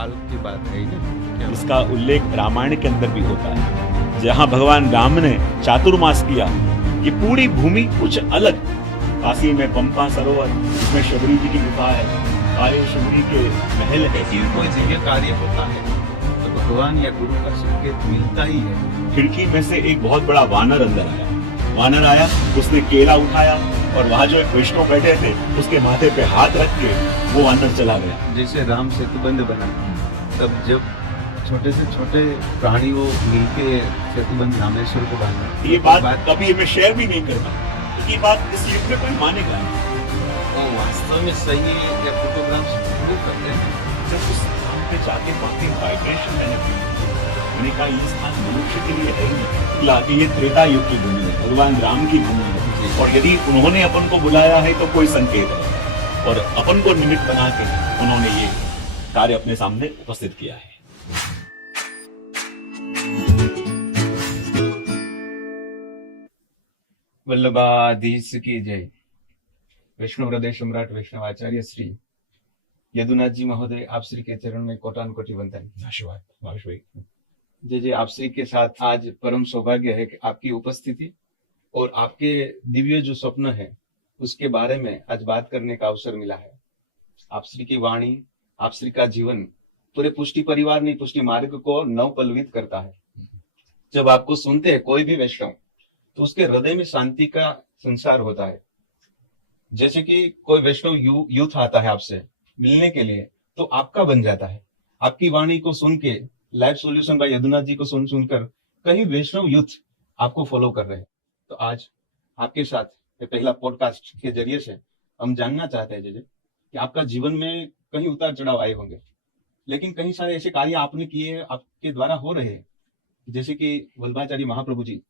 काल की बात है ही नहीं। इसका उल्लेख रामायण के अंदर भी होता है, जहां भगवान राम ने चातुर्मास किया कि पूरी भूमि कुछ अलग, काशी में पंपा सरोवर, इसमें शबरी जी की गुफा है, काले शबरी के महल है। कोई दिव्य कार्य होता है तो भगवान या गुरु का संकेत मिलता ही है। खिड़की में से एक बहुत बड़ा वानर अंदर आया। वानर आया, उसने केला उठाया और वहां जो एक वैष्णव बैठे थे उसके माथे पे हाथ रख के वो वानर चला गया। जैसे राम सेतुबंध बना, तब जब छोटे से छोटे प्राणी वो मिलके सेतुबंध रामेश्वर को बांधा। ये बात कभी मैं शेयर भी नहीं करता, ये बात इस युग में कोई मानेगा नहीं। तो वास्तव में सही है या फोटोग्राफ्स प्रूव करते हैं। जब उस स्थान पे जाके बाकी वाइब्रेशन मैंने कहा ये स्थान मनुष्य के लिए है ही नहीं, कि ये त्रेता युग की भूमि है, भगवान राम की भूमि है। और यदि उन्होंने अपन को बुलाया है तो कोई संकेत है, और अपन को निमित्त बना के उन्होंने ये कार्य अपने सामने उपस्थित किया है। वल्लभाधीश की जय। वैष्णव हृदय सम्राट वैष्णव आचार्य श्री यदुनाथ जी महोदय, आप श्री के चरण में कोटान कोटि वंदन। आशीर्वाद भावेश भाई। जय जय। आप श्री के साथ आज परम सौभाग्य है कि आपकी उपस्थिति और आपके दिव्य जो स्वप्न है उसके बारे में आज बात करने का अवसर मिला है। आप श्री की वाणी, आप श्री का जीवन पूरे पुष्टि परिवार नहीं, पुष्टि मार्ग को नवपल्लवित करता है। जब आपको सुनते हैं कोई भी वैष्णव तो उसके हृदय में शांति का संसार होता है। जैसे कि कोई वैष्णव यूथ आता है आपसे मिलने के लिए तो आपका बन जाता है। आपकी वाणी को सुन के, लाइफ सॉल्यूशन बाय यदुनाथ जी को सुनकर कई वैष्णव यूथ आपको फॉलो कर रहे हैं। तो आज आपके साथ ये पहला पॉडकास्ट के जरिए से हम जानना चाहते हैं जय कि आपका जीवन में कहीं उतार चढ़ाव आए होंगे, लेकिन कई सारे ऐसे कार्य आपने किए हैं, आपके द्वारा हो रहे हैं। जैसे कि वल्लभाचार्य महाप्रभु जी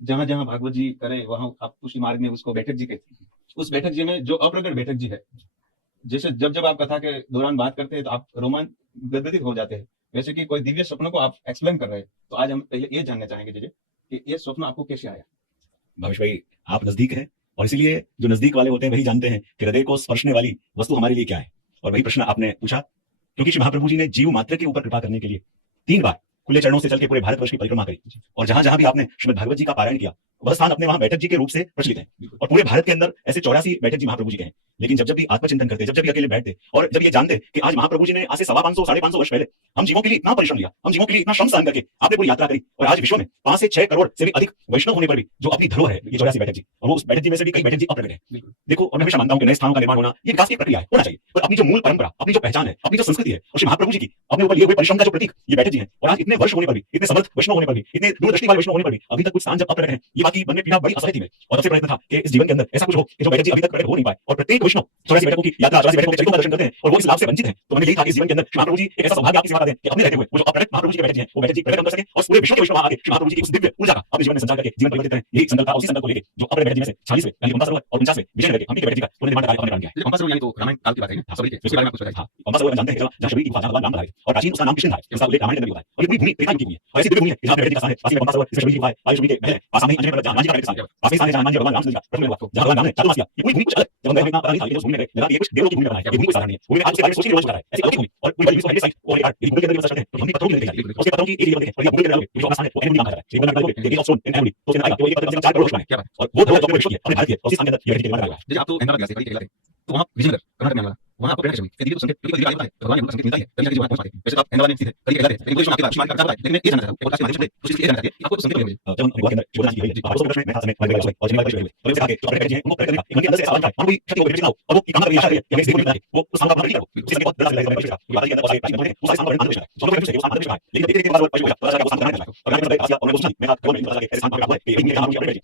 जहां जहां भागवत जी करे वहां आप पुष्टि मार्ग में उसको बैठक जी कहते हैं। उस बैठक जी में जो अप्रगट बैठक जी है, जैसे जब जब आप कथा के दौरान बात करते हैं तो आप रोमान गदगदित हो जाते हैं, वैसे कि कोई दिव्य स्वप्न को आप एक्सप्लेन कर रहे हैं। तो आज हम पहले ये जानना चाहेंगे जय कि ये स्वप्न आपको कैसे आया। भावेश भाई, आप नजदीक हैं और इसीलिए जो नजदीक वाले होते हैं वही जानते हैं कि हृदय को स्पर्शने वाली वस्तु हमारे लिए क्या है। और वही प्रश्न आपने पूछा, क्योंकि श्री महाप्रभु जी ने जीव मात्र के ऊपर कृपा करने के लिए 3 बार खुले चरणों से चल के पूरे भारतवर्ष की परिक्रमा करी, और जहां जहां भी आपने श्रीमद् भागवत जी का पारायण किया वह स्थान अपने वहां बैठक जी के रूप से प्रचलित है। और पूरे भारत के अंदर ऐसे 84 बैठक जी महाप्रभु जी के हैं। लेकिन जब जब भी आत्मचिंतन करते, जब जब भी अकेले बैठते और जब ये जानते कि आज महाप्रभु जी ने आज से 550 साढ़े 500 वर्ष पहले हम जीवों के लिए इतना परिश्रम लिया, हम जीवों के लिए इतना श्रम सहन करके आपने पूरी यात्रा करी, और आज विश्व में 5 से 6 करोड़ से भी अधिक वैष्णव होने पर भी जो अपनी धरोहर है ये 84 बैठक जी, और वो उस बैठक जी में से भी कई बैठक जी अप्रगट है। देखो, और मैं हमेशा मानता हूं कि नए स्थानों का निर्माण होना ये विकास की प्रक्रिया है, होना चाहिए, पर अपनी जो मूल परंपरा, अपनी जो पहचान है, अपनी जो संस्कृति है, और श्री महाप्रभु जी की अपने ऊपर लिए हुए परिश्रम का जो प्रतीक ये बैठक जी है, और आज इतने वर्ष होने पर भी, इतने समर्थ वैष्णव होने पर भी, इतने दूरदृष्टि वाले वैष्णव होने पर भी अभी तक कुछ स्थान जब अप्रगट है, ये बात की मन में पीड़ा बड़ी असहज थी। और सबसे प्रयत्न था कि इस जीवन के अंदर ऐसा कुछ हो कि जो बैठक जी अभी तक प्रकट हो नहीं पाए, और प्रत्येक वैष्णव 84 बैठकों की यात्रा, 84 बैठकों के चरित्रों का दर्शन करते हैं और वो इस लाभ से वंचित हैं। तो मैंने यही था कि इस जीवन के अंदर श्री महाप्रभु जी एक ऐसा सौभाग्य आपकी सेवा दें कि अपने रहते हुए वो जो अप्रगट महाप्रभु जी के बैठक जी हैं वो बैठक जी प्रकट कर सके, और पूरे विश्व के वैष्णव आके श्री महाप्रभु जी की उस दिव्य ऊर्जा का अपने जीवन में संचार करके जीवन परिवर्तित करें। यही संकल्प था, उसी संकल्प को लेके जो अप्रगट बैठक जी में से 46वें यानी पंपा सरोवर और 49वें विजय करके हमने के बैठक जी का पुनर्निर्माण का कार्य हमने किया है। पंपा सरोवर यानी तो रामायण काल की बात है ना, सभी के उसके बारे में कुछ बताइए। हां, पंपा सरोवर जानते हैं जहां शबरी की गुफा, जहां भगवान राम आए, और प्राचीन उसका नाम कृष्ण था, उसका उल्लेख रामायण में भी होता है। और ये पूरी भूमि त्रेता युग की भूमि है, और ऐसी दिव्य भूमि है जहां बैठक जी का स्थान है। पास में पंपा सरोवर, इसमें शबरी की गुफा है, आयु शबरी के महल है, पास में अंजनी पर्वत जहां हनुमान जी का स्थान है, पास में स्थान है जहां हनुमान जी भगवान राम से मिला, जहां भगवान राम ने चातुर्मास किया। ये पूरी भूमि कुछ अलग, जब हम इतना पता नहीं था, ये भूमि में लगा ये कुछ देवों की भूमि में बना है, ये भूमि कोई साधारण नहीं है। भूमि आज उसके बारे में सोचने की जरूरत है, ऐसी अलग भूमि और पूरी विश्व साइट और ये भूमि के अंदर चलते हैं तो हम भी पत्थरों की लेके जाएंगे, उसके पत्थरों की एक जगह देखें और ये भूमि के अंदर जो स्थान है वो एनोडी नाम का है, ये बना है ये ऑप्शन एनोडी तो उसने आएगा, तो ये पता 4 करोड़ है, और वो दो विश्व की अपने भारत के उसी स्थान के अंदर ये बैठक के निर्माण करेगा। आप तो अहमदाबाद गए थे, कहीं तो वहां विजयनगर कर्नाटक में आना, वहां आपको बैठक चाहिए, क्योंकि संकेत कभी आता है, भगवान का संकेत मिलता है, कभी जाके जीवन पहुंच पाते हैं। वैसे आप अहमदाबाद में स्थित है, कभी गए थे, लेकिन कोई आपके पास मार्ग करता है, लेकिन ये जानना चाहता हूं पॉडकास्ट के माध्यम से कुछ ये जानना चाहते हैं आपको संकेत मिले जब हम गोवा के अंदर शिवराज की है, आप उसको प्रश्न में मैं साथ में मार्ग गए और जिम्मेदारी पर हुए, और इससे आगे जो बैठक जी है उनको प्रकट करेगा, इनके अंदर से सवाल था और कोई शक्ति को बैठक दिखाओ, और वो की कामना करनी आशा है कि इस देखो वो उस काम का पूरा करो, उसके बाद 10 लाख बैठक का ये बात के अंदर सारे पास में उस स्थान पर अंत है, सब लोग से अंत है, लेकिन देखते देखते बाद वो पहुंच गया, वो स्थान करना है, और मैं आसिया और मैं सोचा मैं हाथ में पता लगे ऐसे स्थान पर हुआ है, ये काम किया बैठक जी,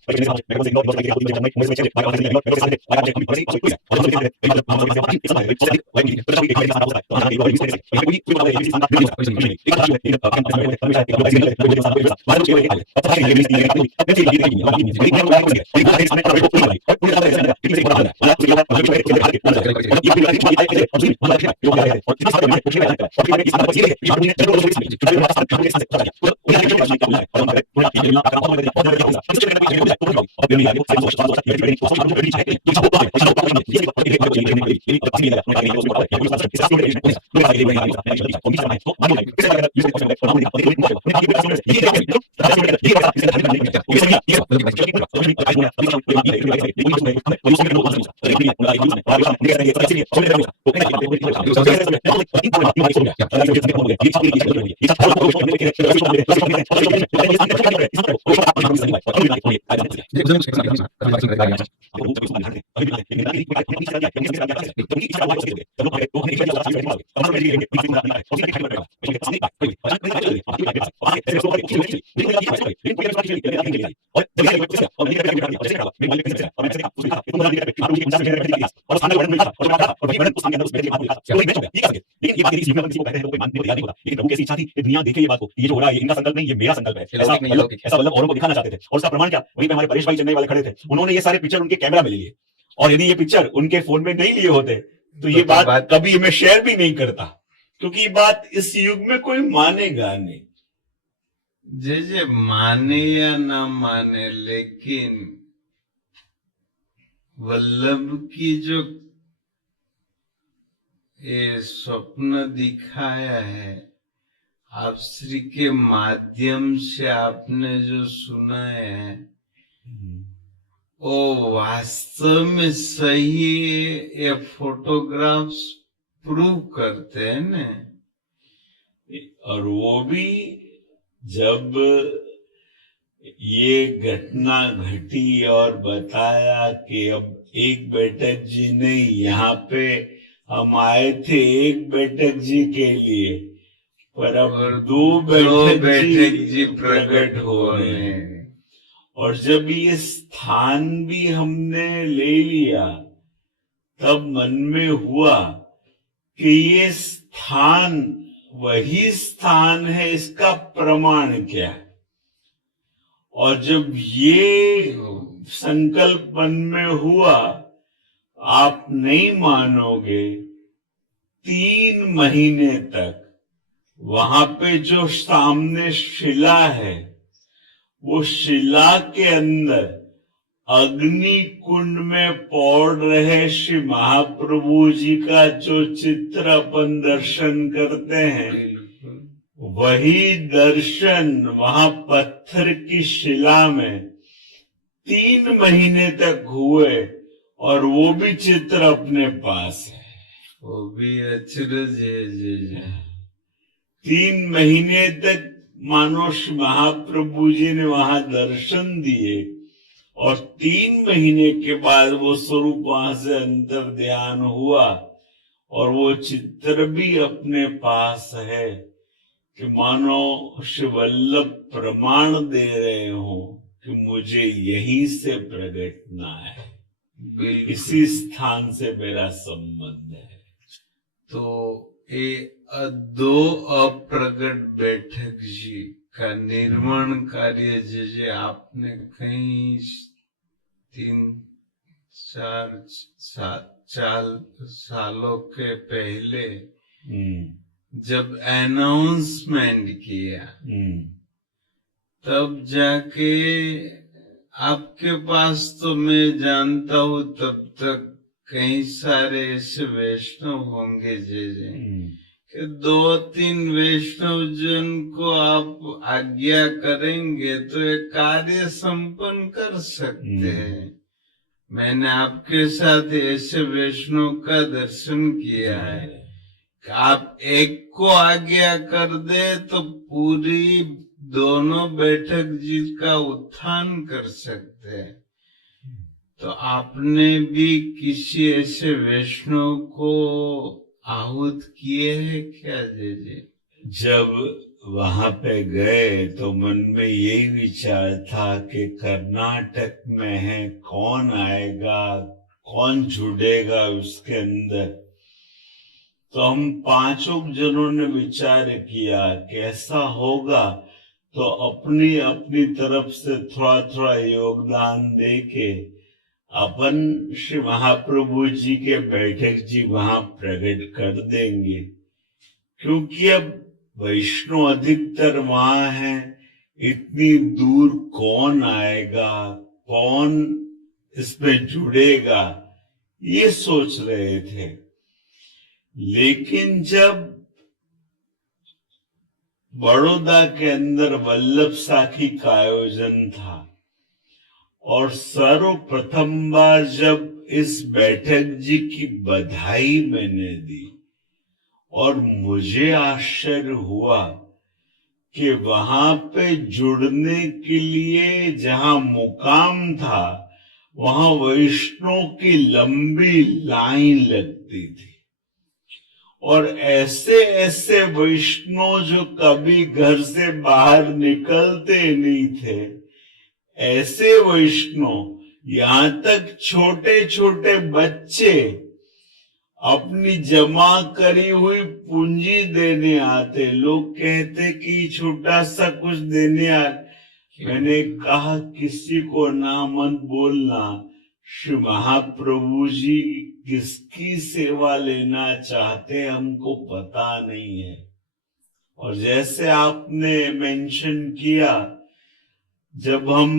मैं को इग्नोर करके आप दिन में मुझे चले बाहर से इग्नोर करके साथ आगे हम बड़ी कोई है, और हम देखते हैं हम सब इस बारे में सब लाइन की तो एक बार होता है, तो हम ये वाली मिस्टेक है, कोई कोई बात है, ये स्थान नहीं होता, कुछ नहीं एक बात है, एक काम करना है, हमेशा एक बात है, ये सारा कुछ बाद में ये अब पता नहीं ये अब कैसे ये देखिए और ये बड़ी बात है, और ये सामने पर कोई नहीं और पूरी तरह से किसी से बता रहा है, और ये बात है कि ये पूरी बात है और ये मतलब है जो है और कितना सारे माने कुछ नहीं है, और ये सारा ये है कि शादी में चलो लोग इसमें जो बात साथ करने के साथ चला गया वो ये जो बात है और हमारे पूरा ये ना आकर बहुत बहुत बहुत बहुत सबसे पहले ये हो जाए तो ये नहीं है वो सारा ये तो सब बात है ये सब बात है दुनिया देखे ये बात को, ये जो हो रहा है ये इनका संकल्प नहीं, ये मेरा संकल्प है। ऐसा मतलब औरों को दिखाना चाहते थे। और उसका प्रमाण क्या, वहीं पे हमारे परेश भाई चेन्नई वाले खड़े थे, उन्होंने ये सारे पिक्चर उनके कैमरा में ले लिए, और यदि ये पिक्चर उनके फोन में नहीं लिए होते तो ये बात कभी मैं शेयर भी नहीं करता, क्योंकि ये बात इस युग में कोई मानेगा नहीं। जे माने या ना माने, लेकिन वल्लभ की जो ये स्वप्न दिखाया है, आप श्री के माध्यम से आपने जो सुना है, वो वास्तव में सही है। ये फोटोग्राफ्स प्रूव करते हैं ना। और वो भी जब ये घटना घटी और बताया कि अब एक बैठक जी नहीं, यहाँ पे हम आए थे एक बैठक जी के लिए, पर अब दो बैठक जी प्रकट हो रहे हैं। और जब ये स्थान भी हमने ले लिया, तब मन में हुआ कि ये स्थान वही स्थान है, इसका प्रमाण क्या है। और जब ये संकल्प मन में हुआ, आप नहीं मानोगे, 3 महीने तक वहां पे जो सामने शिला है, वो शिला के अंदर अग्नि कुंड में पौड़ रहे श्री महाप्रभु जी का जो चित्र अपन दर्शन करते हैं, वही दर्शन वहां पत्थर की शिला में 3 महीने तक हुए, और वो भी चित्र अपने पास है। वो भी अचरज है। 3 महीने तक मानो महाप्रभु जी ने वहां दर्शन दिए, और 3 महीने के बाद वो स्वरूप वहां से अंतर ध्यान हुआ, और वो चित्र भी अपने पास है कि मानो श्री वल्लभ प्रमाण दे रहे हो कि मुझे यहीं से प्रगटना है, इसी स्थान से मेरा संबंध है। तो ये 2 अप्रगट बैठक जी का निर्माण कार्य जे आपने कई 3-4 सालों के पहले जब अनाउंसमेंट किया, तब जाके आपके पास, तो मैं जानता हूँ तब तक कई सारे ऐसे वैष्णव होंगे जे कि 2-3 वैष्णव जन को आप आज्ञा करेंगे तो ये कार्य संपन्न कर सकते हैं। मैंने आपके साथ ऐसे वैष्णव का दर्शन किया है कि आप एक को आज्ञा कर दे तो पूरी दोनों बैठक जी का उत्थान कर सकते हैं। तो आपने भी किसी ऐसे वैष्णव को आहूत किए हैं क्या जी? जब वहां पे गए तो मन में यही विचार था कि कर्नाटक में है, कौन आएगा, कौन जुड़ेगा उसके अंदर। तो हम 5 जनों ने विचार किया कि ऐसा होगा तो अपनी अपनी तरफ से थोड़ा थोड़ा योगदान देके अपन श्री महाप्रभु जी के बैठक जी वहां प्रकट कर देंगे, क्योंकि अब वैष्णव अधिकतर वहां है, इतनी दूर कौन आएगा, कौन इसमें जुड़ेगा, ये सोच रहे थे। लेकिन जब बड़ौदा के अंदर वल्लभ साखी का आयोजन था और सर्वप्रथम बार जब इस बैठक जी की बधाई मैंने दी और मुझे आश्चर्य हुआ कि वहां पे जुड़ने के लिए जहां मुकाम था वहां वैष्णव की लंबी लाइन लगती थी और ऐसे ऐसे वैष्णव जो कभी घर से बाहर निकलते नहीं थे, ऐसे वैष्णव यहाँ तक छोटे छोटे बच्चे अपनी जमा करी हुई पूंजी देने आते। लोग कहते कि छोटा सा कुछ देने आ, मैंने कहा किसी को ना मत बोलना, श्री महाप्रभु जी किसकी सेवा लेना चाहते हमको पता नहीं है। और जैसे आपने मेंशन किया, जब हम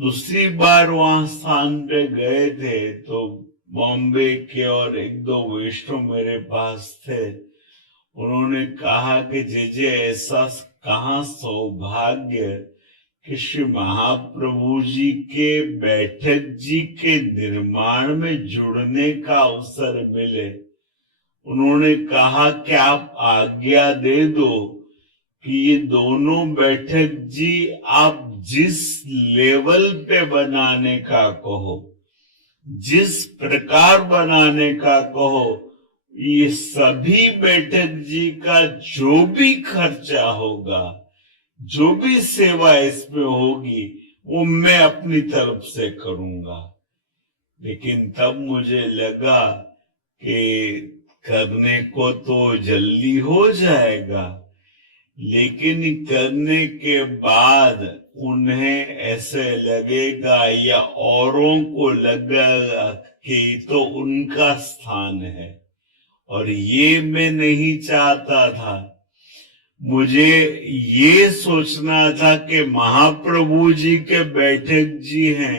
दूसरी बार वहां स्थान पे गए थे तो बॉम्बे के और एक दो वैष्णव मेरे पास थे। उन्होंने कहा कि जे ऐसा कहाँ सौभाग्य कि श्री महाप्रभु जी के बैठक जी के निर्माण में जुड़ने का अवसर मिले। उन्होंने कहा कि आप आज्ञा दे दो कि ये दोनों बैठक जी आप जिस लेवल पे बनाने का कहो, जिस प्रकार बनाने का कहो, ये सभी बैठक जी का जो भी खर्चा होगा, जो भी सेवा इसमें होगी, वो मैं अपनी तरफ से करूंगा। लेकिन तब मुझे लगा कि करने को तो जल्दी हो जाएगा, लेकिन करने के बाद उन्हें ऐसे लगेगा या औरों को लगेगा कि तो उनका स्थान है, और ये मैं नहीं चाहता था। मुझे ये सोचना था कि महाप्रभु जी के बैठक जी हैं,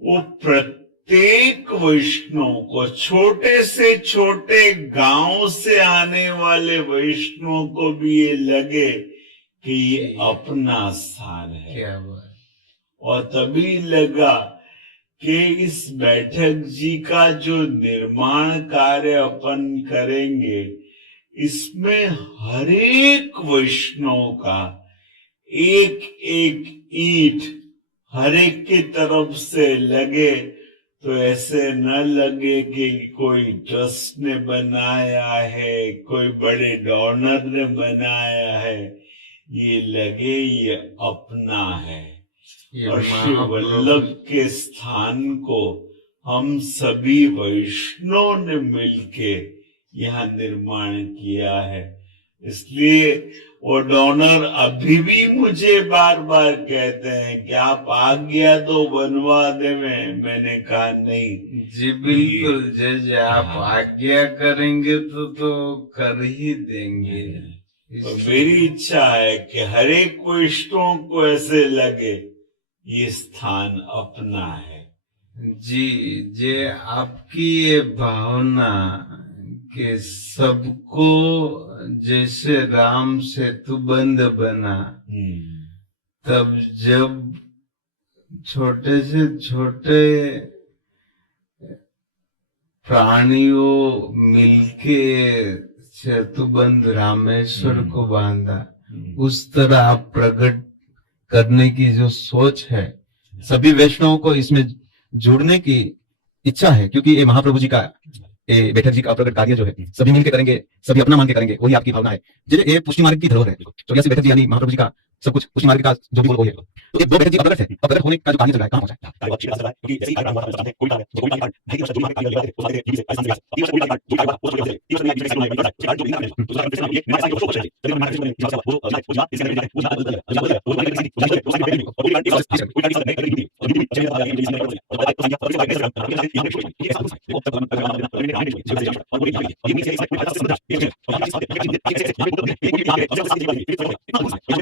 वो प्रत्येक वैष्णव को, छोटे से छोटे गांव से आने वाले वैष्णव को भी ये लगे कि ये अपना स्थान है। क्या बात। और तभी लगा कि इस बैठक जी का जो निर्माण कार्य अपन करेंगे, इसमें हर एक वैष्णव का एक एक ईंट हर एक की तरफ से लगे, तो ऐसे न लगे कि कोई ट्रस्ट ने बनाया है, कोई बड़े डोनर ने बनाया है, ये लगे ये अपना है। और श्री वल्लभ के स्थान को हम सभी वैष्णव ने मिलके यहाँ निर्माण किया है। इसलिए वो डोनर अभी भी मुझे बार बार कहते हैं कि आप आज्ञा तो बनवा दे। मैंने कहा नहीं जी बिल्कुल, जज आप आज्ञा करेंगे तो कर ही देंगे। तो मेरी इच्छा है कि हर एक वैष्णव को ऐसे लगे ये स्थान अपना है। जी, जे आपकी ये भावना कि सबको जैसे राम सेतु बंद बना, तब जब छोटे से छोटे प्राणियों मिलके सेतुबंद रामेश्वर को बांधा, उस तरह आप प्रकट करने की जो सोच है, सभी वैष्णवों को इसमें जुड़ने की इच्छा है, क्योंकि ये महाप्रभु जी का, ये बैठक जी का प्रकट कार्य जो है सभी मिलकर करेंगे, सभी अपना मान के करेंगे, वही आपकी भावना है। जैसे ये पुष्टि मार्ग की धरोहर है, 84 बैठक जी यानी महाप्रभु जी का सब कुछ, पुष्टि मार्ग का जो भी वो है। तो ये दो बैठक जी अप्रकट है, अप्रकट होने का जो कार्य चल रहा है कहाँ पहुंचा है? कार्य अच्छी तरह से चल रहा है, क्योंकि ऐसे ही कार्यक्रम हुआ था में कोई कार्य जो कोई कार्य ढाई वर्ष जो मार्ग कार्य लगा थे, उस वाले टीवी से राजस्थान से 30 वर्ष कोई कार्य जो कार्य वो जो 30 वर्ष में एक कार्य जो कार्य जो बिना करने तो कार्य ये मेरे साथ जो कुछ है तभी हमारे जो है वो जो इसके अंदर वो कोई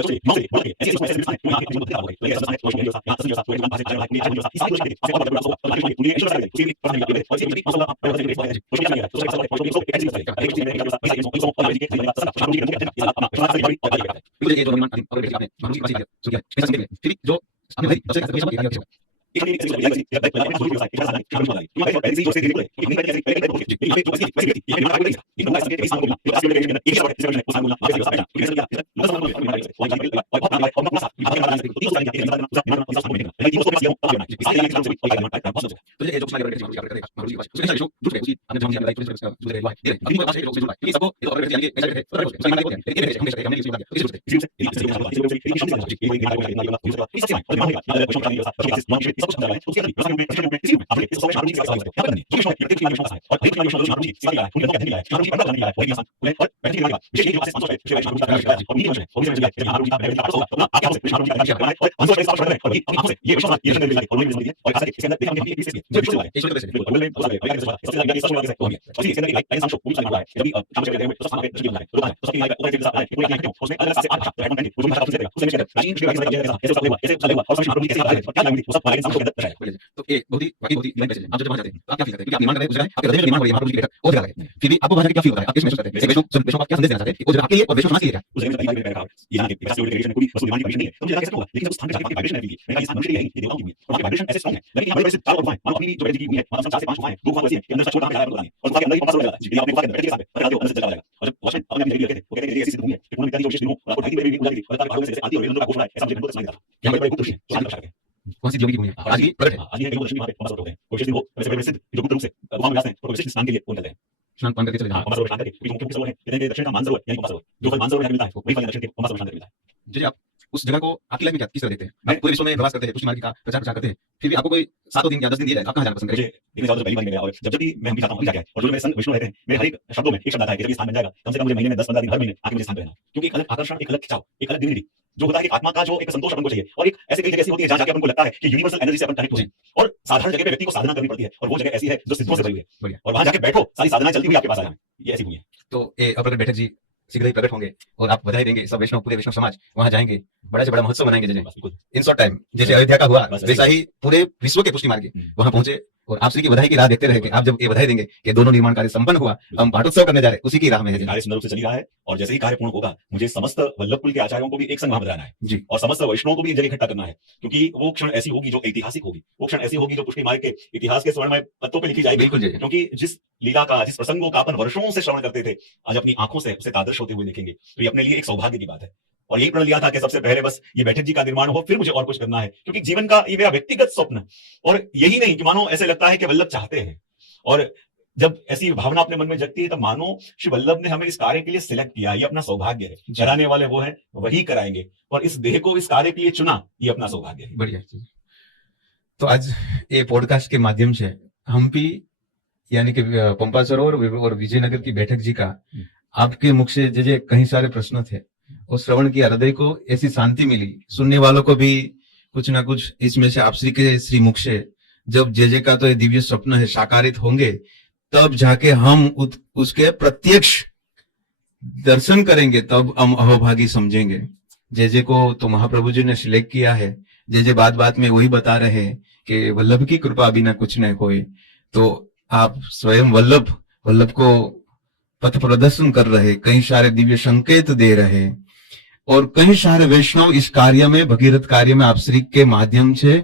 कार्य नहीं बोल के ऐसे ऐसे ऐसे तो यहाँ पे बहुत खराब हो गई तो ये सब है तो ये यहाँ तस्वीर साथ कोई बात से लाइक नहीं है साथ इस कोई बात से बड़ा तो लाइक पूरी एक्शन साथ पूरी पर्सनल लाइक और ये मसला पर वाले के लिए कुछ नहीं है तो सब एक ऐसी है एक चीज है कि सब और आगे के सब शाम को करते हैं ये अपना साथ साथ और आगे बिल्कुल ये जो नॉमिनल और आपने मानसिक बात है सुनिए कैसे समझेंगे फिर जो आपने भाई सबसे कैसे समझ गया एक नहीं ऐसी बात है जब तक पहले कोई साथ शाम को लगी तुम्हारे पहले से जो से दिल है नहीं पहले पहले ये तो वैसे ये ना आगे ये तो ऐसा के साथ बोलना ये ऐसे के एक बार ऐसे को साथ बोलना ऐसे साथ ऐसे क्या बस हम और अपना साथ आगे बढ़ना है तो साथ ये तीनों को हम आगे बढ़ना है साथ ये आगे बढ़ना है तो ये जो कुछ लगे करेगा मारूजी के पास उसके साथ जुड़ गए उसी हमने जब हम लाइक जुड़ गए लाइक ये अभी पास एक जुड़ गए सबको ये और यानी ऐसा है तो हम तो ये बहुत ही डिवाइन मैसेज है। आप जब वहां जाते हैं तो आप क्या फील करते हैं? क्योंकि आप निर्माण कर रहे हैं उस जगह आपके हृदय में निर्माण हो रही है महाप्रभु जी की बैठक और जगह है। फिर भी आपको वहां जाके क्या फील होता है? आप किस महसूस करते हैं? वैष्णव आप क्या संदेश देना चाहते हैं? वो जगह आपके लिए और वैष्णव समाज के लिए क्या? उस जगह में ये यहाँ के विकास डेकोरेशन पूरी वस्तु निर्माण की परमिशन नहीं है तो मुझे लगा कैसे होगा लेकिन जब स्थान पे जाके वाइब्रेशन है मैं कहा इस स्थान मनुष्य नहीं ये देवताओं की है और वहाँ वाइब्रेशन ऐसे स्ट्रांग है लेकिन हमारे वैसे चार और गुफाएं मानो अपनी जो बैठ की हुई है मतलब 4 से 5 गुफाएं दो गुफा वैसी है कि अंदर छोटा में जाया बताने और गुफा के अंदर ही पंप जाता है यदि आपने गुफा के अंदर बैठ के साथ बता दो अंदर से चला जाएगा और जब वॉचमैन अपने भी लगे थे वो कहते हैं कि ऐसी स्थिति है कि पूर्ण मिताली जो विशेष दिनों और आपको ढाई बजे भी पूजा की और ताकि से आती और इंद्र का घोषणा है ऐसा मुझे बिल्कुल समझ आता यहाँ पर बड़े गुप्त ऋषि हैं तो शांति रक्षा करते हैं कौन सी योगी की भूमि है आज भी प्रकट है आज ये लोग दर्शन वहाँ पे पंप होते हैं कोई विशेष दिन हो वैसे बड़े सिद्ध जो गुप्त रूप से गुफा में जाते हैं तो विशेष स्नान के लिए उनके हैं स्नान पान करके चले जाओ पंप स्नान करके क्योंकि मुख्य सरोवर है कहते हैं दक्षिण का मानसरोवर यानी पंप सरोवर जो फल मानसरोवर मिलता है वही फल दक्षिण के पंप सरोवर मिलता है जी आप उस जगह को आपकी लाइफ में किस तरह देखते हैं? मैं पूरे विश्व में प्रवास करते हैं, पुष्टि मार्ग का प्रचार करते हैं, फिर भी आपको कोई 7 दिन या 10 दिन दिया जाए, आप कहाँ जाना पसंद करेंगे? मुझे इतने पहली बार मिला और जब भी मैं जाता हूँ जाके और जो मेरे संग विष्णु रहते हैं मेरे हर एक शब्दों में एक शब्द आता है कि जब स्थान बन जाएगा कम से कम मुझे महीने में 10-15 दिन हर महीने आके मुझे स्थान पे रहना क्योंकि एक अलग आकर्षण एक अलग खिंचाव एक अलग डिविनिटी जो होता है कि आत्मा का जो एक संतोष अपन को चाहिए और एक ऐसे कई जगह ऐसी होती है जहाँ जाके अपन को लगता है कि यूनिवर्सल एनर्जी से अपन कनेक्ट हो जाए और साधारण जगह पे व्यक्ति को साधना करनी पड़ती है और वो जगह ऐसी है जो सिद्धों से भरी हुई है और वहां जाके बैठो सारी साधनाएं चलती हुई आपके पास आ जाए ये ऐसी हुई है। तो ये अप्रकट बैठक जी शीघ्र ही प्रकट होंगे और आप बधाई देंगे सब वैष्णव पूरे वैष्णव समाज वहां जाएंगे बड़ा से बड़ा महोत्सव मनाएंगे जैसे इन शॉर्ट टाइम जैसे अयोध्या का हुआ वैसा ही पूरे विश्व के पुष्टि मार्ग वहां पहुंचे और आप श्री की बधाई की राह देखते रहे कि आप जब ये बधाई देंगे कि दोनों निर्माण कार्य संपन्न हुआ हम पाठोत्सव करने जा रहे हैं उसी की राह में है कार्य सुंदर रूप से चल रहा है और जैसे ही कार्य पूर्ण होगा मुझे समस्त वल्लभ कुल के आचार्यों को भी एक संग वहां बनाना है जी और समस्त वैष्णवों को भी एक जगह इकट्ठा करना है क्योंकि वो क्षण ऐसी होगी जो ऐतिहासिक होगी वो क्षण ऐसी होगी जो पुष्टि मार्ग के इतिहास के स्वर्णमय पत्तों पर लिखी जाएगी क्योंकि जिस लीला का जिस प्रसंगों का अपन वर्षों से श्रवण करते थे आज अपनी आंखों से उसे तादर्श होते हुए देखेंगे तो ये अपने लिए एक सौभाग्य की बात है और यही प्रण लिया था कि सबसे पहले बस ये बैठक जी का निर्माण हो फिर मुझे और कुछ करना है क्योंकि जीवन का ये मेरा व्यक्तिगत स्वप्न और यही नहीं कि मानो ऐसे लगता है कि वल्लभ चाहते हैं और जब ऐसी भावना अपने मन में जगती है तो मानो श्री वल्लभ ने हमें इस कार्य के लिए सिलेक्ट किया ये अपना सौभाग्य है कराने वाले वो है वही कराएंगे और इस देह को इस कार्य के लिए चुना ये अपना सौभाग्य है। बढ़िया। तो आज ये पॉडकास्ट के माध्यम से हम भी यानी कि पंपा सरोवर और विजयनगर की बैठक जी का आपके मुख से जे कई सारे प्रश्न थे और श्रवण किया हृदय को ऐसी शांति मिली सुनने वालों को भी कुछ ना कुछ इसमें से आप श्री के श्री मुख से जब जे का तो ये दिव्य स्वप्न है साकारित होंगे तब जाके हम उसके प्रत्यक्ष दर्शन करेंगे तब हम अहोभागी समझेंगे। जे को तो महाप्रभु जी ने सिलेक्ट किया है जे बात बात में वही बता रहे हैं कि वल्लभ की कृपा बिना कुछ नहीं होए तो आप स्वयं वल्लभ को पथ प्रदर्शन कर रहे कई सारे दिव्य संकेत दे रहे और कई सारे वैष्णव इस कार्य में भगीरथ कार्य में आप श्री के माध्यम से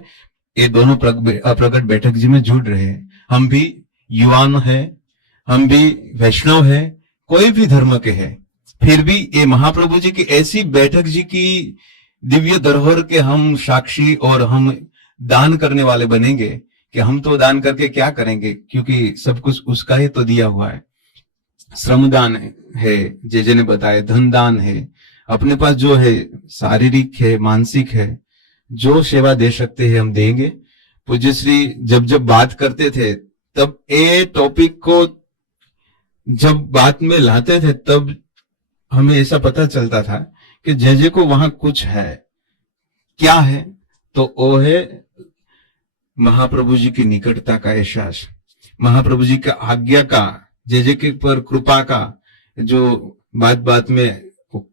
ये दोनों प्रकट बैठक जी में जुड़ रहे हैं। हम भी युवान है हम भी वैष्णव है कोई भी धर्म के है फिर भी ये महाप्रभु जी की ऐसी बैठक जी की दिव्य धरोहर के हम साक्षी और हम दान करने वाले बनेंगे कि हम तो दान करके क्या करेंगे क्योंकि सब कुछ उसका ही तो दिया हुआ है। श्रमदान है जे ने बताया धन दान है अपने पास जो है शारीरिक है मानसिक है जो सेवा दे सकते हैं हम देंगे। पूज्य श्री जब बात करते थे तब ये टॉपिक को जब बात में लाते थे तब हमें ऐसा पता चलता था कि जे को वहां कुछ है क्या है तो वो है महाप्रभु जी की निकटता का एहसास महाप्रभु जी का आज्ञा का जे के पर कृपा का जो बात बात में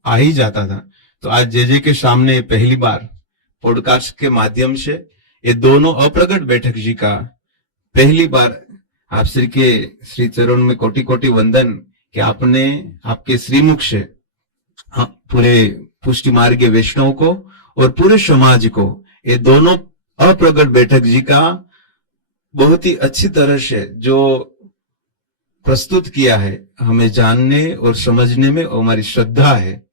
आ ही जाता था तो आज जे के सामने पहली बार पॉडकास्ट के माध्यम से ये दोनों अप्रगट बैठक जी का पहली बार आप श्री के श्री चरण में कोटि कोटि वंदन कि आपने आपके श्रीमुख से पूरे पुष्टि मार्गीय वैष्णव को और पूरे समाज को ये दोनों अप्रगट बैठक जी का बहुत ही अच्छी तरह से जो प्रस्तुत किया है, हमें जानने और समझने में और हमारी श्रद्धा है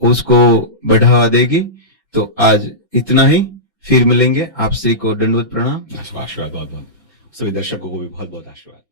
उसको बढ़ावा देगी। तो आज इतना ही, फिर मिलेंगे। आप श्री को दंडवत प्रणाम। आशीर्वाद बहुत बहुत, सभी दर्शकों को भी बहुत बहुत आशीर्वाद।